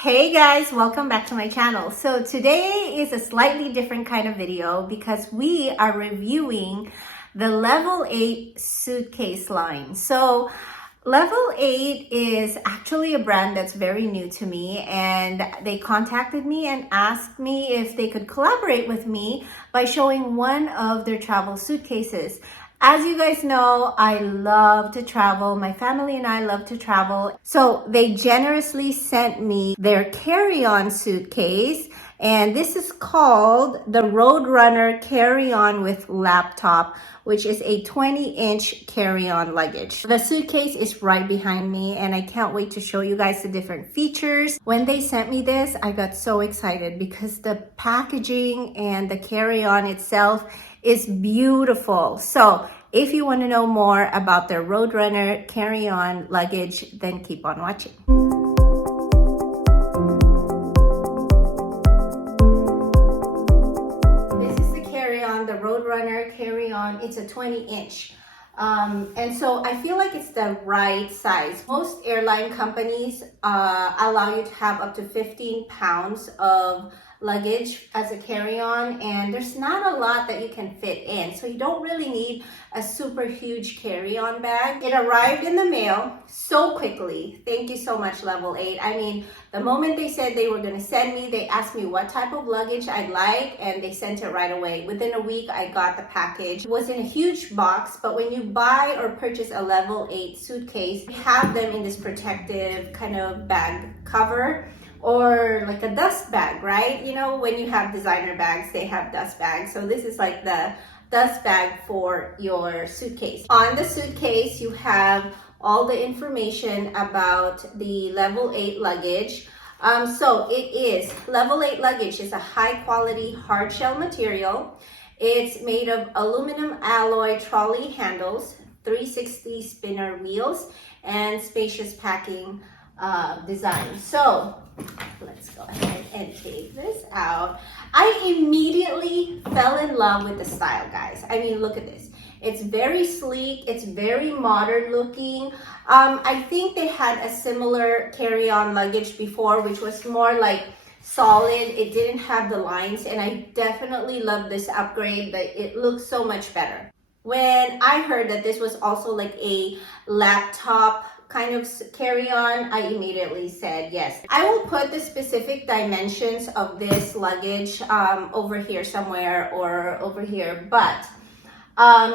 Hey guys, welcome back to my channel. So today is a slightly different kind of video because we are reviewing the Level 8 suitcase line. So Level 8 is actually a brand that's very new to me, and they contacted me and asked me if they could collaborate with me by showing one of their travel suitcases. As you guys know, I love to travel. My family and I love to travel. So they generously sent me their carry-on suitcase, and this is called the Roadrunner Carry-On with Laptop, which is a 20-inch carry-on luggage. The suitcase is right behind me, and I can't wait to show you guys the different features. When they sent me this, I got so excited because the packaging and the carry-on itself is beautiful. So if you want to know more about their Roadrunner carry-on luggage, then keep on watching. This is the carry-on, the Roadrunner carry-on. It's a 20-inch. And so I feel like it's the right size. Most airline companies allow you to have up to 15 pounds of luggage as a carry-on, and there's not a lot that you can fit in, so you don't really need a super huge carry-on bag. It arrived in the mail so quickly. Thank you so much, Level 8. I mean, the moment they said they were going to send me, they asked me what type of luggage I'd like, and they sent it right away. Within a week, I got the package. It was in a huge box, but when you buy or purchase a Level 8 suitcase, you have them in this protective kind of bag cover, or like a dust bag, right? You know, when you have designer bags, they have dust bags. So this is like the dust bag for your suitcase. On the suitcase, you have all the information about the Level 8 luggage. So it is, Level 8 luggage is a high quality hard shell material. It's made of aluminum alloy trolley handles, 360 spinner wheels, and spacious packing design. So let's go ahead and take this out. I immediately fell in love with the style, guys. I mean, look at this. It's very sleek. It's very modern looking. I think they had a similar carry-on luggage before, which was more like solid. It didn't have the lines, and I definitely love this upgrade. That it looks so much better. When I heard that this was also like a laptop kind of carry-on, I immediately said yes. I will put the specific dimensions of this luggage over here somewhere or over here, but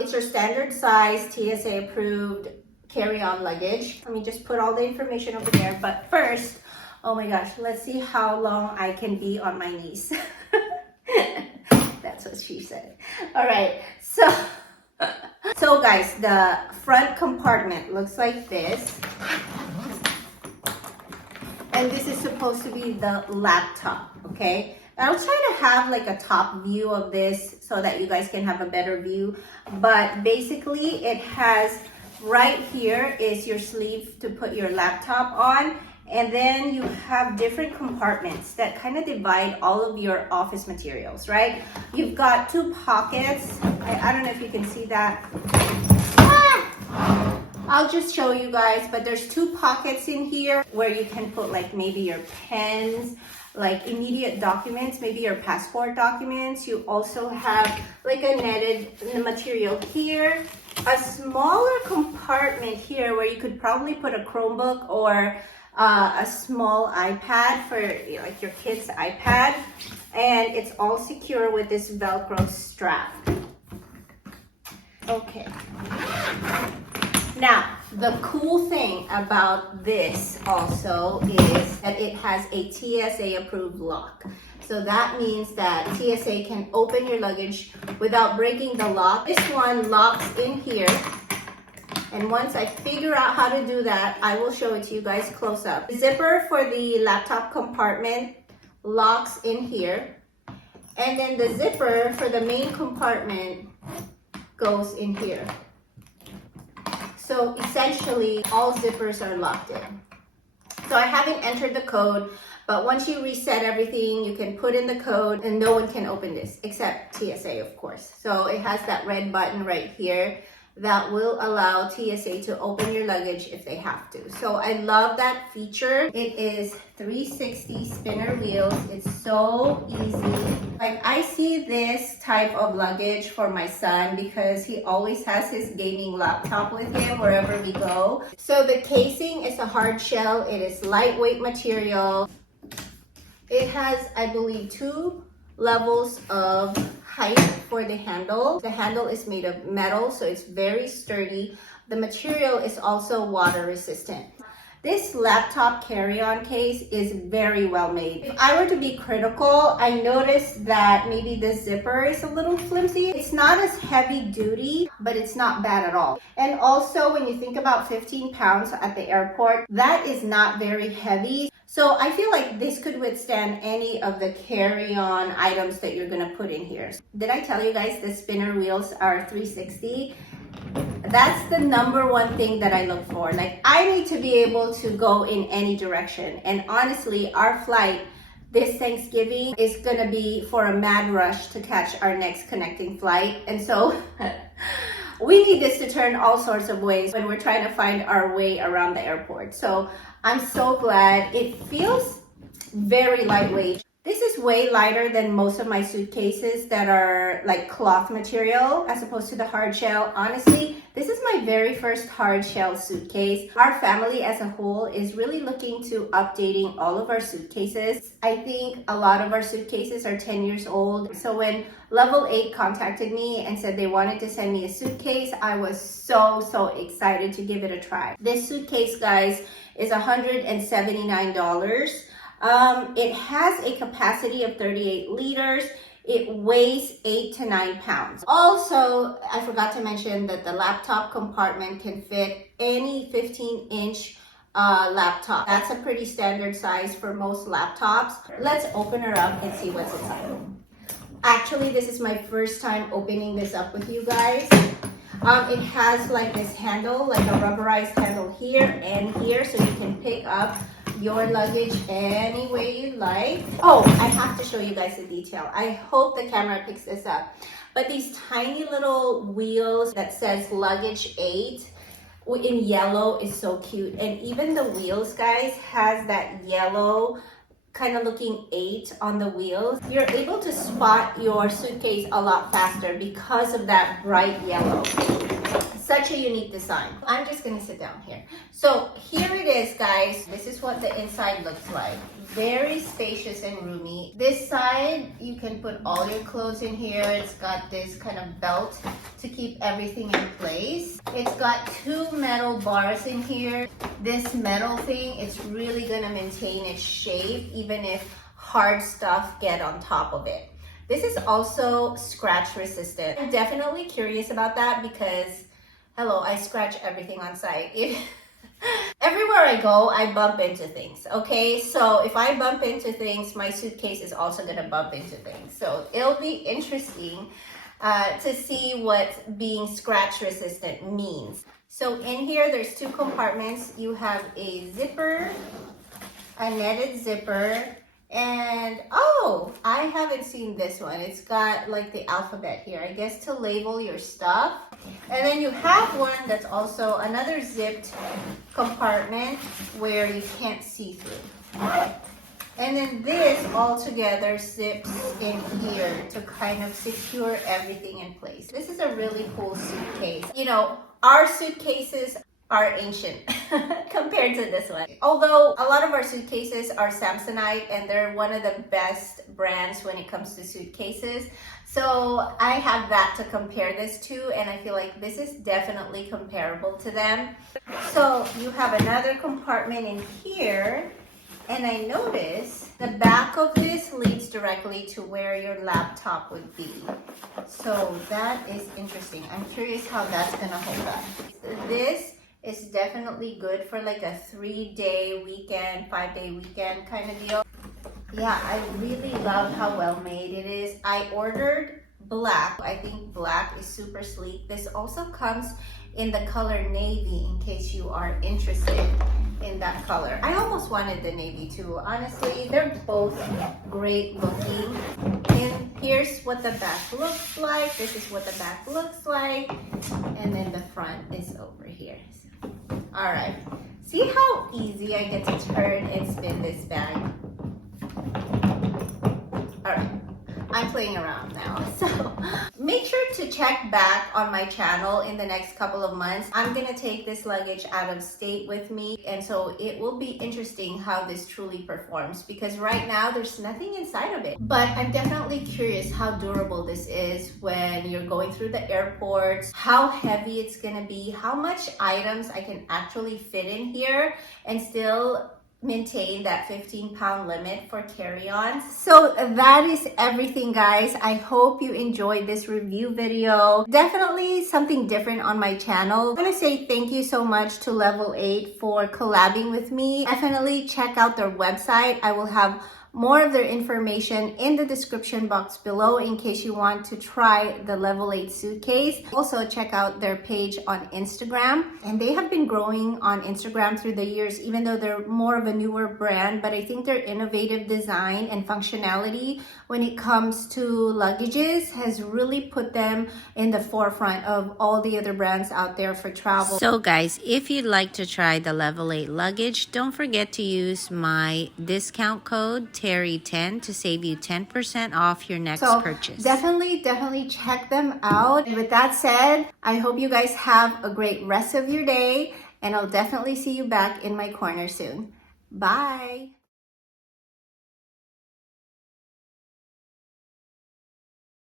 it's your standard size TSA approved carry-on luggage. Let me just put all the information over there, but first, oh my gosh, let's see how long I can be on my knees. That's what she said. All right, so guys, the front compartment looks like this, and this is supposed to be the laptop, okay? I'll try to have like a top view of this so that you guys can have a better view, but basically it has, right here is your sleeve to put your laptop on, and then you have different compartments that kind of divide all of your office materials, right? You've got two pockets. I don't know if you can see that. I'll just show you guys, but there's two pockets in here where you can put like maybe your pens, like immediate documents, maybe your passport documents. You also have like a netted material here, a smaller compartment here where you could probably put a Chromebook or a small iPad for like your kid's iPad, and it's all secure with this Velcro strap. Okay. Now, the cool thing about this also is that it has a TSA approved lock. So that means that TSA can open your luggage without breaking the lock. This one locks in here. And once I figure out how to do that, I will show it to you guys close up. The zipper for the laptop compartment locks in here. And then the zipper for the main compartment goes in here. So essentially, all zippers are locked in. So I haven't entered the code, but once you reset everything, you can put in the code and no one can open this except TSA, of course. So it has that red button right here. that will allow TSA to open your luggage if they have to. So I love that feature. It is 360 spinner wheels. It's so easy. Like, I see this type of luggage for my son because he always has his gaming laptop with him wherever we go. So the casing is a hard shell. It is lightweight material. It has, I believe, 2 levels of height for the handle. The handle is made of metal, so it's very sturdy. The material is also water resistant. This laptop carry-on case is very well made. If I were to be critical, I noticed that maybe the zipper is a little flimsy. It's not as heavy duty, but it's not bad at all. And also, when you think about 15 pounds at the airport, that is not very heavy. So I feel like this could withstand any of the carry-on items that you're gonna put in here. Did I tell you guys the spinner wheels are 360? That's the #1 thing that I look for. Like, I need to be able to go in any direction. And honestly, our flight this Thanksgiving is gonna be for a mad rush to catch our next connecting flight. And so we need this to turn all sorts of ways when we're trying to find our way around the airport. So I'm so glad. It feels very lightweight. This is way lighter than most of my suitcases that are like cloth material as opposed to the hard shell. Honestly, this is my very first hard shell suitcase. Our family as a whole is really looking to updating all of our suitcases. I think a lot of our suitcases are 10 years old. So when Level 8 contacted me and said they wanted to send me a suitcase, I was so excited to give it a try. This suitcase, guys, is $179. It has a capacity of 38 liters. It weighs 8 to 9 pounds. Also, I forgot to mention that the laptop compartment can fit any 15-inch laptop. That's a pretty standard size for most laptops. Let's open her up and see what's inside. Actually, this is my first time opening this up with you guys. It has like this handle, like a rubberized handle here and here, so you can pick up your luggage any way you like. Oh, I have to show you guys the detail. I hope the camera picks this up. But these tiny little wheels that says Luggage 8 in yellow is so cute. And even the wheels, guys, has that yellow kind of looking 8 on the wheels. You're able to spot your suitcase a lot faster because of that bright yellow. Such a unique design. I'm just gonna sit down here. So here it is, guys. This is what the inside looks like. Very spacious and roomy. This side, you can put all your clothes in here. It's got this kind of belt to keep everything in place. It's got 2 metal bars in here. This metal thing, it's really gonna maintain its shape even if hard stuff get on top of it. This is also scratch resistant. I'm definitely curious about that because hello, I scratch everything on site. Everywhere I go, I bump into things, okay? So if I bump into things, my suitcase is also gonna bump into things. So it'll be interesting to see what being scratch resistant means. So in here, there's 2 compartments. You have a zipper, a netted zipper, and oh, I haven't seen this one. It's got like the alphabet here, I guess to label your stuff. And then you have one that's also another zipped compartment where you can't see through. And then this all together zips in here to kind of secure everything in place. This is a really cool suitcase. You know, our suitcases are ancient compared to this one. Although a lot of our suitcases are Samsonite and they're one of the best brands when it comes to suitcases. So I have that to compare this to, and I feel like this is definitely comparable to them. So you have another compartment in here, and I notice the back of this leads directly to where your laptop would be. So that is interesting. I'm curious how that's gonna hold up. This is definitely good for like a 3-day weekend, 5-day weekend kind of deal. Yeah, I really love how well made it is. I ordered black. I think black is super sleek. This also comes in the color navy in case you are interested. in that color. I almost wanted the navy too. Honestly, they're both great looking. And here's what the back looks like. This is what the back looks like. And then the front is over here. All right. See how easy I get to turn and spin this bag? All right. I'm playing around now. So make sure to check back on my channel in the next couple of months. I'm gonna take this luggage out of state with me, and so it will be interesting how this truly performs, because right now there's nothing inside of it. But I'm definitely curious how durable this is when you're going through the airports, how heavy it's gonna be, how much items I can actually fit in here and still maintain that 15-pound limit for carry-ons. So that is everything, guys. I hope you enjoyed this review video. Definitely something different on my channel. I want to say thank you so much to Level 8 for collabing with me. Definitely check out their website. I will have more of their information in the description box below in case you want to try the Level 8 suitcase. Also check out their page on Instagram, and they have been growing on Instagram through the years, even though they're more of a newer brand. But I think their innovative design and functionality when it comes to luggages has really put them in the forefront of all the other brands out there for travel. So guys, if you'd like to try the Level 8 luggage, don't forget to use my discount code Terry10 to save you 10% off your next purchase. Definitely check them out. And with that said, I hope you guys have a great rest of your day, and I'll definitely see you back in my corner soon. Bye.